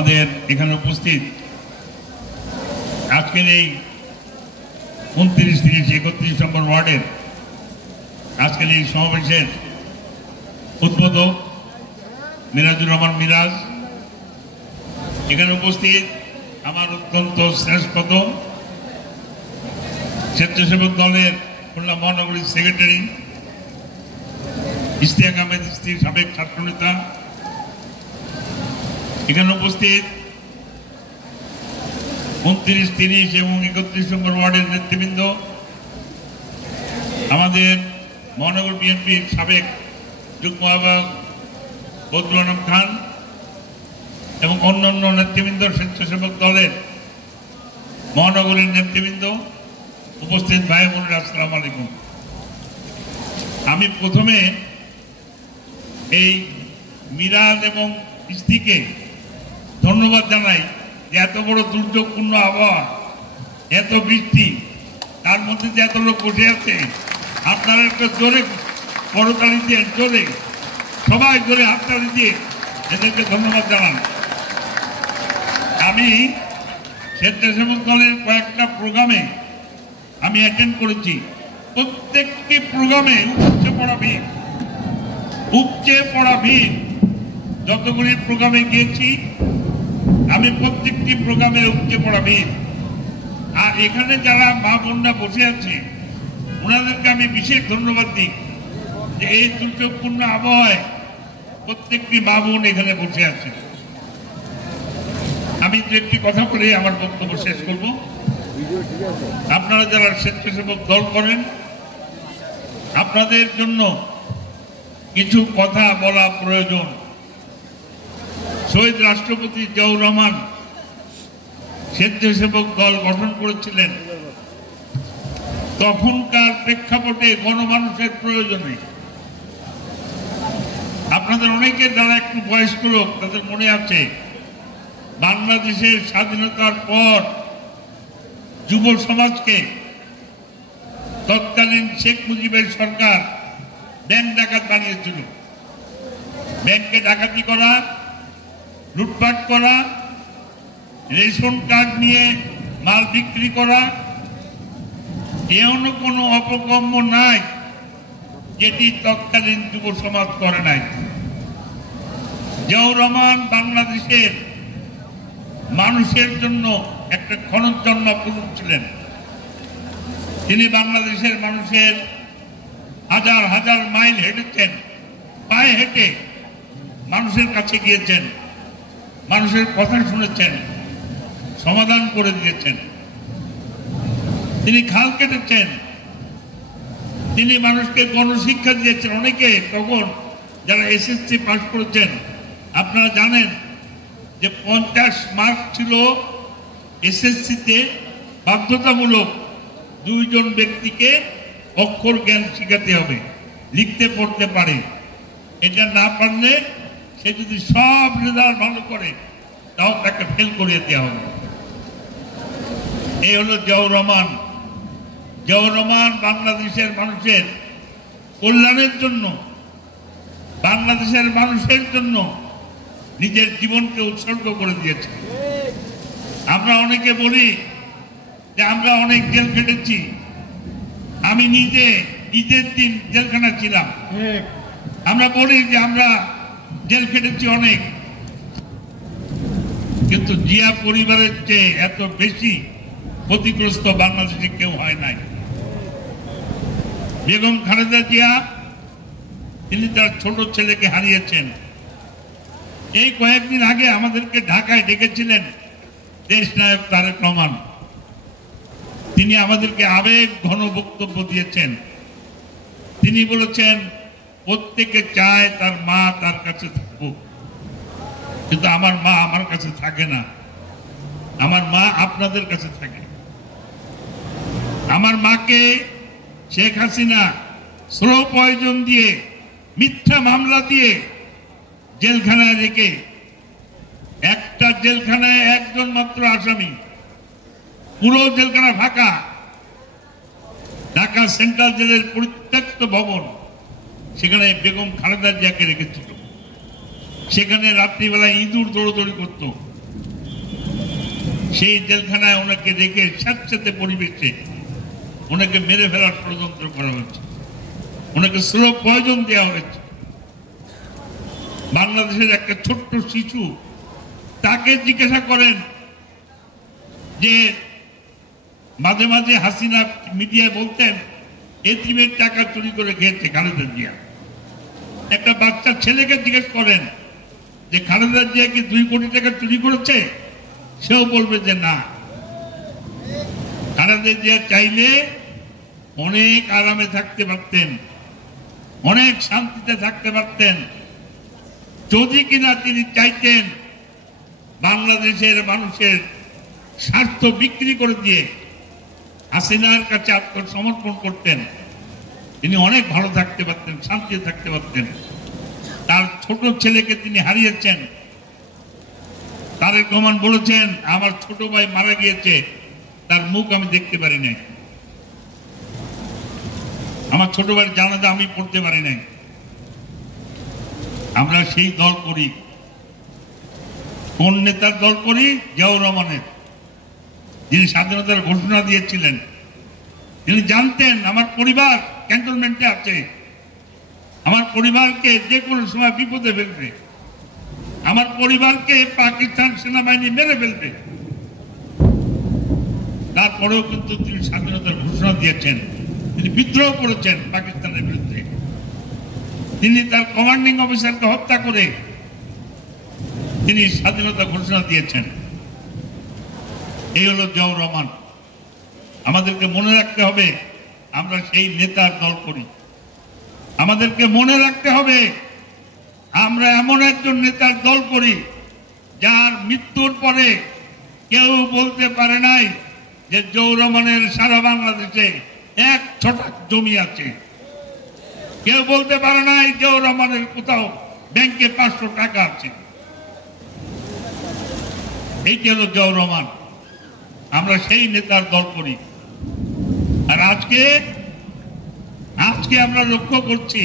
আমাদের এখানে উপস্থিত আজকের এই 29, 30, 31 নম্বর ওয়ার্ডের আজকের এই সমাবেশের উদ্বোধক মিরাজুর রহমান মিরাজ, এখানে উপস্থিত আমার অত্যন্ত শ্রেষ্ঠতম স্বেচ্ছাসেবক দলের খুলনা মহানগরীর সেক্রেটারি ইশতিয়াক আহমেদ ইশতি, সাবেক ছাত্রনেতা, এখানে উপস্থিত 29, 30 এবং 31 নম্বর ওয়ার্ডের নেতৃবৃন্দ, আমাদের মহানগর বিএনপির সাবেক যুগ্ম আহ্বায়ক বদরুল আলম খান এবং অন্যান্য নেতৃবৃন্দ, স্বেচ্ছাসেবক দলের মহানগরীর নেতৃবৃন্দ, উপস্থিত ভাই বোনেরা, আসসালামু আলাইকুম। আমি প্রথমে এই মিরাজ এবং ইশতিকে ধন্যবাদ জানাই যে এত বড় দুর্যোগপূর্ণ আবহাওয়া, এত বৃষ্টি, তার মধ্যে যে এত লোক বসে আছে, আপনারা একটা জোরে করতালি দিয়ে, জোরে সবাই জোরে হাততালি দিয়ে এদেরকে ধন্যবাদ জানান। আমি স্বেচ্ছাসেবক দলের কয়েকটা প্রোগ্রামে আমি অ্যাটেন্ড করেছি। প্রত্যেকটি প্রোগ্রামে উপচে পড়া ভিড়। যতগুলি প্রোগ্রামে গিয়েছি আমি প্রত্যেকটি প্রোগ্রামের উপচে পড়া ভিড়। আর এখানে যারা মা বোনরা বসে আছে ওনাদেরকে আমি বিশেষ ধন্যবাদ দিই যে এই দুর্যোগপূর্ণ আবহাওয়ায় প্রত্যেকটি মা বোন এখানে বসে আছে। আমি দু একটি কথা বলে আমার বক্তব্য শেষ করব। আপনারা যারা স্বেচ্ছাসেবক দল করেন, আপনাদের জন্য কিছু কথা বলা প্রয়োজন। শহীদ রাষ্ট্রপতি জিয়াউর রহমান স্বেচ্ছাসেবক দল গঠন করেছিলেন তখনকার প্রেক্ষাপটে গণমানুষের প্রয়োজনে। আপনাদের অনেকের যারা একটু বয়স্ক লোক তাদের মনে আছে বাংলাদেশের স্বাধীনতার পর যুব সমাজকে তৎকালীন শেখ মুজিবের সরকার ব্যাংক ডাকাত বানিয়েছিল। ব্যাংকে ডাকাতি করা, লুটপাট করা, রেশন কার্ড নিয়ে মাল বিক্রি করা, এমন কোনো অপকর্ম নাই যেটি তৎকালীন যুব সমাজ করে নাই। জিয়াউর রহমান বাংলাদেশের মানুষের জন্য একটা ক্ষণজন্মা পুরুষ ছিলেন। তিনি বাংলাদেশের মানুষের হাজার হাজার মাইল হেঁটেছেন, পায়ে হেঁটে মানুষের কাছে গিয়েছেন, মানুষের কথা শুনেছেন, সমাধান করে দিয়েছেন। তিনি খাল কেটেছেন, তিনি মানুষকে গণশিক্ষা দিয়েছেন। অনেকে তখন যারা এসএসসি পাস করেছেন আপনারা জানেন যে 50 মার্ক ছিল এসএসসিতে বাধ্যতামূলক। 2 জন ব্যক্তিকে অক্ষর জ্ঞান শিখাতে হবে, লিখতে পড়তে পারে। এটা না পারলে সে যদি সব রেজাল্ট ভালো করে তাও তাকে ফেল করিয়ে দেওয়া হবে। এই হলো জিয়াউর রহমান। জিয়াউর রহমান বাংলাদেশের মানুষের কল্যাণের জন্য, বাংলাদেশের মানুষের জন্য নিজের জীবনকে উৎসর্গ করে দিয়েছে। আমরা অনেকে বলি যে আমরা অনেক জেল খেটেছি। আমি নিজে ঈদের দিন জেলখানা ছিলাম। আমরা বলি যে আমরা জেল খেটেছি অনেক, কিন্তু জিয়া পরিবারের চেয়ে এত বেশি ক্ষতিগ্রস্ত বাংলাদেশে কেউ হয় নাই। বেগম খালেদা জিয়া তিনি তার ছোট ছেলেকে হারিয়েছেন। এই কয়েকদিন আগে আমাদেরকে ঢাকায় ডেকেছিলেন দেশ নায়ক তারেক রহমান। তিনি আমাদেরকে আবেগ ঘন বক্তব্য দিয়েছেন। তিনি বলেছেন প্রত্যেকে চায় তার মা তার কাছে থাকুক, কিন্তু আমার মা আমার কাছে থাকে না, আমার মা আপনাদের কাছে থাকে। আমার মাকে শেখ হাসিনা স্লো পয়জন দিয়ে, মিথ্যা মামলা দিয়ে জেলখানায় রেখে, একটা জেলখানায় একজন মাত্র আসামি, পুরো জেলখানা ফাঁকা। ঢাকা সেন্ট্রাল জেলের পরিত্যক্ত ভবন, সেখানে বেগম খালেদা জিয়াকে রেখেছিল। সেখানে রাত্রিবেলায় ইঁদুর দৌড়দৌড়ি করত। সেই জেলখানায় ওনাকে রেখে স্যাঁতস্যাঁতে পরিবেশে ওনাকে মেরে ফেলার ষড়যন্ত্র করা হয়েছে, ওনাকে স্লো পয়জন দেওয়া হয়েছে। বাংলাদেশের একটা ছোট্ট শিশু, তাকে জিজ্ঞাসা করেন যে মাঝে মাঝে হাসিনা মিডিয়ায় বলতেন এতিমের টাকা চুরি করে খেয়েছে খালেদা জিয়া। একটা বাচ্চা ছেলেকে জিজ্ঞেস করেন যে খালেদা জিয়া কি 2 কোটি টাকা চুরি করেছে, সেও বলবে যে না। খালেদা জিয়া চাইলে অনেক আরামে থাকতে পারতেন, অনেক শান্তিতে থাকতে পারতেন, যদি কিনা তিনি চাইতেন বাংলাদেশের মানুষের স্বার্থ বিক্রি করে দিয়ে হাসিনার কাছে আত্মসমর্পণ করতেন, তিনি অনেক ভালো থাকতে পারতেন, শান্তিতে থাকতে পারতেন। তার ছোট ছেলেকে তিনি হারিয়েছেন। তারেক রহমান বলেছেন আমার ছোট ভাই মারা গিয়েছে, তার মুখ আমি দেখতে পারি নাই, আমার ছোট ভাইয়ের জানাজা আমি পড়তে পারি নাই। আমরা সেই দল করি। কোন নেতার দল করি? জিয়াউর রহমানের, যিনি স্বাধীনতার ঘোষণা দিয়েছিলেন। তিনি জানতেন আমার পরিবার ক্যান্টনমেন্টে আছে, আমার পরিবারকে যে কোনো সময় বিপদে ফেলবে, আমার পরিবারকে পাকিস্তান সেনাবাহিনী মেরে ফেলবে। তারপরেও কিন্তু তিনি স্বাধীনতার ঘোষণা দিয়েছেন, তিনি বিদ্রোহ করেছেন পাকিস্তানের বিরুদ্ধে। তিনি তার কমান্ডিং অফিসারকে হত্যা করে তিনি স্বাধীনতা ঘোষণা দিয়েছেন। এই হলো জিয়াউর রহমান। আমাদেরকে মনে রাখতে হবে আমরা সেই নেতার দল করি। আমাদেরকে মনে রাখতে হবে আমরা এমন একজন নেতার দল করি যার মৃত্যুর পরে কেউ বলতে পারে নাই যে জিয়াউর রহমানের সারা বাংলাদেশে 1 ছটাক জমি আছে। কেউ বলতে পারে নাই জিয়াউর রহমানের কোথাও ব্যাংকে 500 টাকা আছে। এইটি হলো জিয়াউর রহমান। আমরা সেই নেতার দল করি। আর আজকে আমরা লক্ষ্য করছি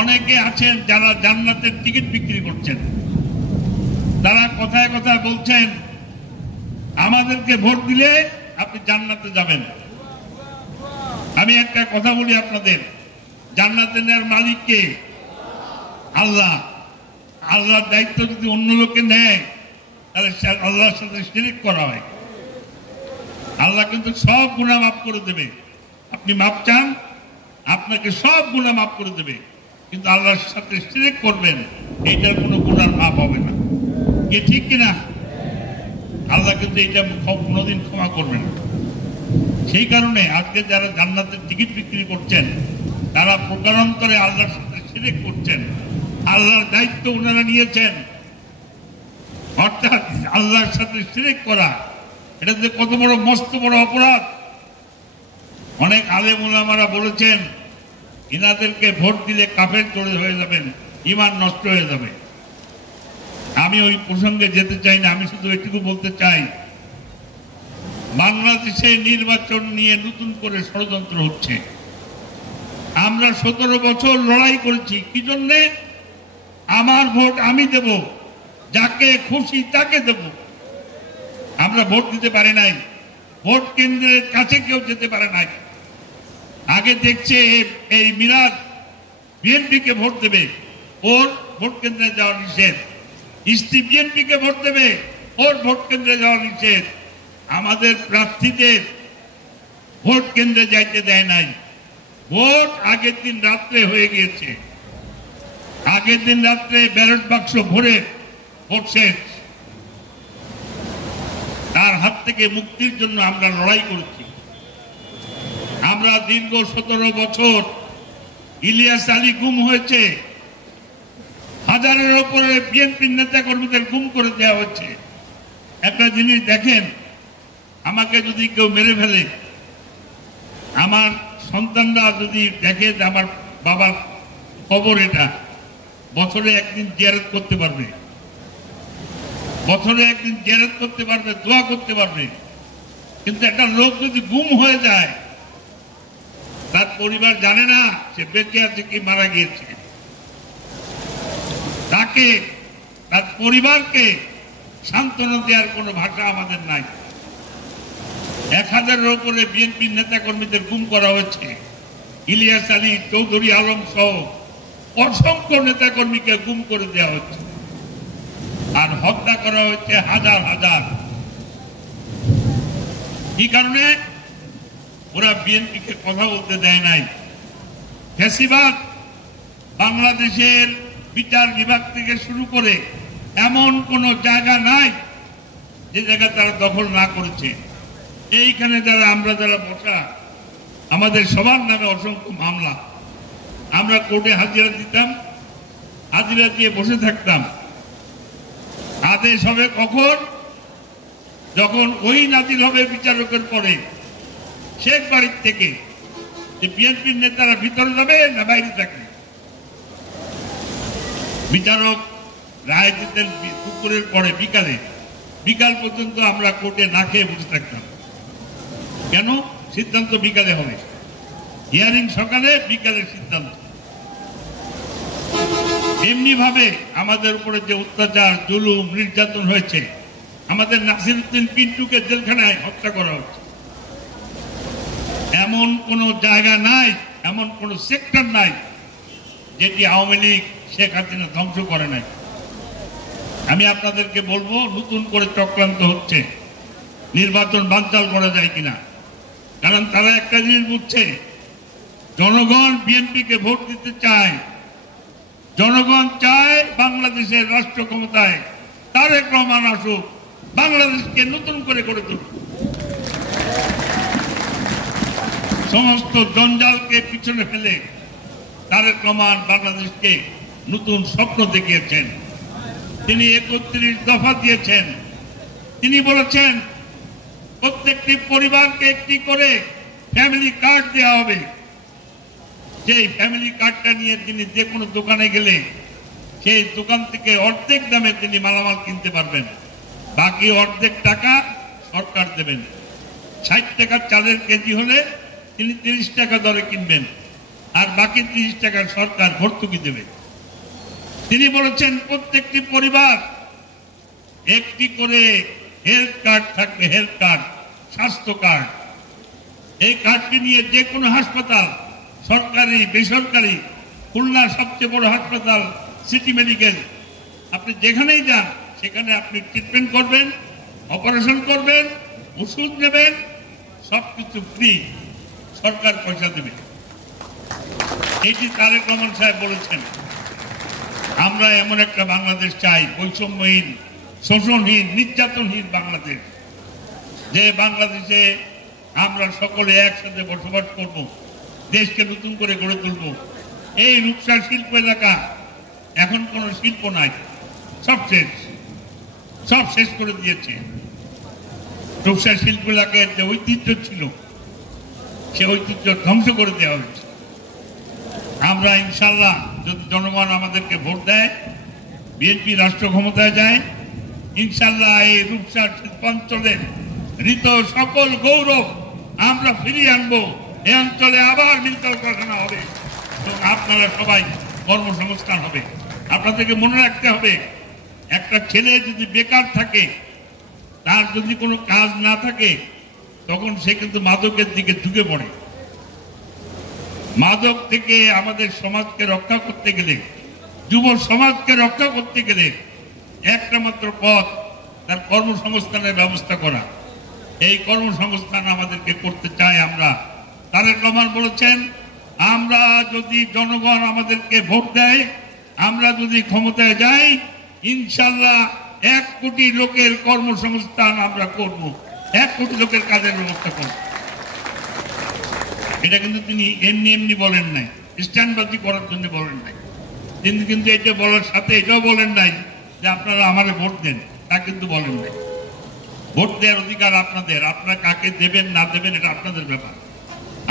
অনেকে আছেন যারা জান্নাতের টিকিট বিক্রি করছেন। তারা কথায় কথায় বলছেন আমাদেরকে ভোট দিলে আপনি জান্নাতে যাবেন। আমি একটা কথা বলি আপনাদের, জান্নাতে নেওয়ার মালিক কে? আল্লাহ। আল্লাহর দায়িত্ব যদি অন্য লোকে নেয় তাহলে আল্লাহর সাথে শিরক করা হয়। আল্লাহ কিন্তু সব গুনাহ মাফ করে দেবে। আপনি মাপ চান, আপনাকে সব গুনাহ মাফ করে দেবে, কিন্তু আল্লাহর সাথে শিরক করবেন, এইটার কোনো গুনার মাপ হবে না। কি ঠিক কিনা? আল্লাহ কিন্তু এইটা কোনোদিন ক্ষমা করবেন না। সেই কারণে আজকে যারা জান্নাতের টিকিট বিক্রি করছেন তারা প্রকারান্তরে আল্লাহর সাথে শিরক করছেন। আল্লাহর দায়িত্ব ওনারা নিয়েছেন, অর্থাৎ আল্লাহর সাথে শিরক করা, এটা যে কত বড় মস্ত বড় অপরাধ। অনেক আলেম ওলামারা বলেছেন ইনাদেরকে ভোট দিলে কাফের করে হয়ে যাবেন, ঈমান নষ্ট হয়ে যাবে। আমি ওই প্রসঙ্গে যেতে চাই না। আমি শুধু এটুকু বলতে চাই বাংলাদেশে নির্বাচন নিয়ে নতুন করে ষড়যন্ত্র হচ্ছে। আমরা 17 বছর লড়াই করেছি কি জন্যে? আমার ভোট আমি দেব, যাকে খুশি তাকে দেব। আমরা ভোট দিতে পারি নাই, ভোট কেন্দ্রের কাছে কেউ যেতে পারে নাই। আগে দেখছে এই মিরাজ বিএনপিকে ভোট দেবে, ওর ভোট কেন্দ্রে যাওয়া নিষেধ। ইস্তি বিএনপিকে ভোট দেবে, ওর ভোট কেন্দ্রে যাওয়া নিষেধ। আমাদের প্রার্থীদের ভোট কেন্দ্রে যাইতে দেয় নাই। ভোট আগের দিন রাত্রে হয়ে গিয়েছে, আগের দিন রাত্রে ব্যালট বাক্স ভরে ভোট শেষ। তার হাত থেকে মুক্তির জন্য আমরা লড়াই করেছি। আমরা দীর্ঘ 17 বছর, ইলিয়াস আলী গুম হয়েছে, হাজারের উপরে বিএনপির নেতা কর্মীদের গুম করে দেওয়া হচ্ছে। একটা জিনিস দেখেন, আমাকে যদি কেউ মেরে ফেলে, আমার সন্তানরা যদি দেখে যে আমার বাবার কবর এটা, বছরে একদিন জিয়ারত করতে পারবে, বছরে একদিন জিয়ারত করতে পারবে, দোয়া করতে পারবে। কিন্তু একটা লোক যদি গুম হয়ে যায়, তার পরিবার জানে না সে বেঁচে আছে কি মারা গিয়েছে। তাকে, তার পরিবারকে সান্ত্বনা দেওয়ার কোনো ভাষা আমাদের নাই। 1000-এর উপরে বিএনপির নেতা কর্মীদের গুম করা হয়েছে। ইলিয়াস আলী, চৌধুরী আলম সহ অসংখ্য নেতা কর্মীকে গুম করে দেওয়া হচ্ছে, আর হত্যা করা হচ্ছে হাজার হাজার। এই কারণে ওরা বিএনপিকে কথা বলতে দেয় নাই। ফ্যাসিবাদ বাংলাদেশের বিচার বিভাগ থেকে শুরু করে এমন কোন জায়গা নাই যে জায়গা তারা দখল না করেছে। এইখানে আমরা যারা বসা, আমাদের সবার নামে অসংখ্য মামলা। আমরা কোর্টে হাজিরা দিতাম, হাজিরা দিয়ে বসে থাকতাম। আদেশ হবে কখন? যখন ওই নাজিল হবে বিচারকের পরে শেখ বাড়ির থেকে, যে বিএনপির নেতারা ভিতরে যাবে না বাইরে থাকবে। বিচারক রায় দিতেন দুপুরের পরে, বিকাল পর্যন্ত আমরা কোর্টে না খেয়ে বসে থাকতাম। কেন? সিদ্ধান্ত বিকালে হবে, হিয়ারিং সকালে, বিকালের সিদ্ধান্ত। এমনি ভাবে আমাদের উপরে যে অত্যাচার, জুলুম, নির্যাতন হয়েছে, আমাদের নাসিরউদ্দিন পিন্টুকে জেলখানায় হত্যা করা হচ্ছে। এমন কোন জায়গা নাই, এমন কোন সেক্টর নাই যেটি আওয়ামী লীগ শেখ হাসিনা ধ্বংস করে নাই। আমি আপনাদেরকে বলবো, নতুন করে চক্রান্ত হচ্ছে, নির্বাচন বানচাল করা যায় কিনা। কারণ তারা একটা জিনিস বুঝছে, জনগণ বিএনপিকে ভোট দিতে চায়, জনগণ চায় বাংলাদেশের রাষ্ট্র ক্ষমতায় তারেক রহমান আসুক, বাংলাদেশকে নতুন করে গড়ে তুলুক। সমস্ত জঞ্জালকে পিছনে ফেলে তারেক রহমান বাংলাদেশকে নতুন স্বপ্ন দেখিয়েছেন। তিনি 31 দফা দিয়েছেন। তিনি বলেছেন প্রত্যেকটি পরিবারকে একটি করে ফ্যামিলি কার্ড দেওয়া হবে। সেই ফ্যামিলি কার্ডটা নিয়ে তিনি যে কোনো দোকানে গেলে সেই দোকান থেকে অর্ধেক দামে তিনি মালামাল কিনতে পারবেন, বাকি অর্ধেক টাকা সরকার দেবেন। 60 টাকার চালের কেজি হলে তিনি 30 টাকা দরে কিনবেন, আর বাকি 30 টাকা সরকার ভর্তুকি দেবে। তিনি বলেছেন প্রত্যেকটি পরিবার একটি করে হেলথ কার্ড থাকবে, হেলথ কার্ড, স্বাস্থ্য কার্ড। এই কার্ডটি নিয়ে যে কোনো হাসপাতাল, সরকারি বেসরকারি, খুলনার সবচেয়ে বড় হাসপাতাল সিটি মেডিকেল, আপনি যেখানেই যান সেখানে আপনি ট্রিটমেন্ট করবেন, অপারেশন করবেন, ওষুধ নেবেন, সবকিছু ফ্রি, সরকার পয়সা দেবে। এটি তারেক রহমান সাহেব বলেছেন। আমরা এমন একটা বাংলাদেশ চাই, বৈষম্যহীন, শোষণহীন, নির্যাতনহীন বাংলাদেশ, যে বাংলাদেশে আমরা সকলে একসাথে বসবাস করব, দেশকে নতুন করে গড়ে তুলব। এই রূপসার শিল্প এলাকা এখন কোনো শিল্প নাই, সব শেষ করে দিয়েছে। রূপসার শিল্প এলাকায় যে ঐতিহ্য ছিল, সে ঐতিহ্য ধ্বংস করে দেওয়া হয়েছে। আমরা ইনশাল্লাহ, যদি জনগণ আমাদেরকে ভোট দেয়, বিএনপি রাষ্ট্র ক্ষমতায় যায়, ইনশাল্লাহ এই রূপসার শিল্পাঞ্চলের হৃত সকল গৌরব আমরা ফিরিয়ে আনবো। এই অঞ্চলে আবার মিলকল কারখানা হবে এবং আপনারা সবাই কর্মসংস্থান হবে। আপনাদেরকে মনে রাখতে হবে, একটা ছেলে যদি বেকার থাকে, তার যদি কোনো কাজ না থাকে, তখন সে কিন্তু মাদকের দিকে ঝুঁকে পড়ে। মাদক থেকে আমাদের সমাজকে রক্ষা করতে গেলে, যুব সমাজকে রক্ষা করতে গেলে একটা মাত্র পথ, তার কর্মসংস্থানের ব্যবস্থা করা। এই কর্মসংস্থান আমাদেরকে করতে চাই আমরা। তারেক রহমান বলেছেন, আমরা যদি জনগণ আমাদেরকে ভোট দেয়, আমরা যদি ক্ষমতায় যাই, ইনশাল্লাহ 1 কোটি লোকের কর্মসংস্থান আমরা করব, 1 কোটি লোকের কাজের ব্যবস্থা করব। এটা কিন্তু তিনি এমনি এমনি বলেন নাই, স্ট্যান্ডবাজি করার জন্য বলেন নাই। তিনি কিন্তু এটা বলার সাথে এটাও বলেন নাই যে আপনারা আমারে ভোট দেন, তা কিন্তু বলেন নাই। ভোট দেওয়ার অধিকার আপনাদের, আপনারা কাকে দেবেন না দেবেন এটা আপনাদের ব্যাপার।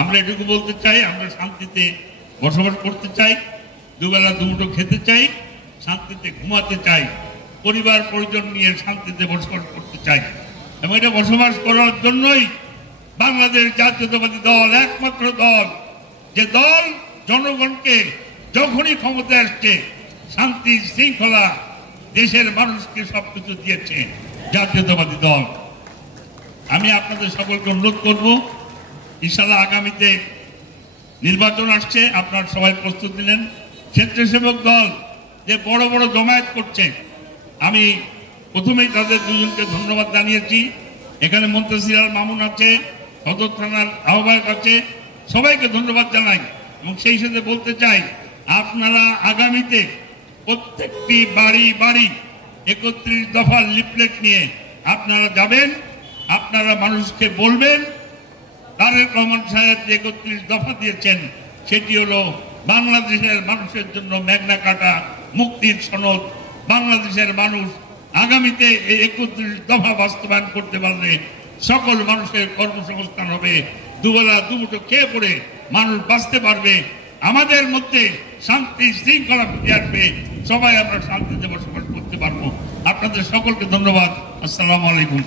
আমরা এটুকু বলতে চাই, আমরা শান্তিতে বসবাস করতে চাই, দুবেলা দুমুঠো খেতে চাই, শান্তিতে ঘুমাতে চাই, পরিবার পরিজন নিয়ে শান্তিতে বসবাস করতে চাই। এবং এটা বসবাস করার জন্যই বাংলাদেশ জাতীয়তাবাদী দল একমাত্র দল, যে দল জনগণকে যখনই ক্ষমতায় আসছে শান্তি শৃঙ্খলা দেশের মানুষকে সবকিছু দিয়েছে জাতীয়তাবাদী দল। আমি আপনাদের সকলকে অনুরোধ করব, ইনশাআল্লাহ আগামীতে নির্বাচন আসছে, আপনারা সবাই প্রস্তুত নিলেন। স্বেচ্ছাসেবক দল যে বড় বড় জমায়েত করছে, আমি প্রথমেই তাদের দুজনকে ধন্যবাদ জানিয়েছি। এখানে মুন্তাসির আল মামুন আছে, সদর থানার আহ্বায়ক আছে, সবাইকে ধন্যবাদ জানাই। এবং সেই সাথে বলতে চাই, আপনারা আগামীতে প্রত্যেকটি বাড়ি বাড়ি 31 দফার লিফলেট নিয়ে আপনারা যাবেন, আপনারা মানুষকে বলবেন তারেক রহমান সাহেব যে 31 দফা দিয়েছেন সেটি হলো বাংলাদেশের মানুষের জন্য মেঘনা কাটা মুক্তির সনদ। বাংলাদেশের মানুষ আগামীতে এই 31 দফা বাস্তবায়ন করতে পারলে সকল মানুষের কর্মসংস্থান হবে, দুবেলা দুমুঠো খেয়ে পড়ে মানুষ বাঁচতে পারবে, আমাদের মধ্যে শান্তি শৃঙ্খলা ফিরে আসবে, সবাই আমরা শান্তিতে বসবাস করতে পারবো। আপনাদের সকলকে ধন্যবাদ। আসসালামু আলাইকুম।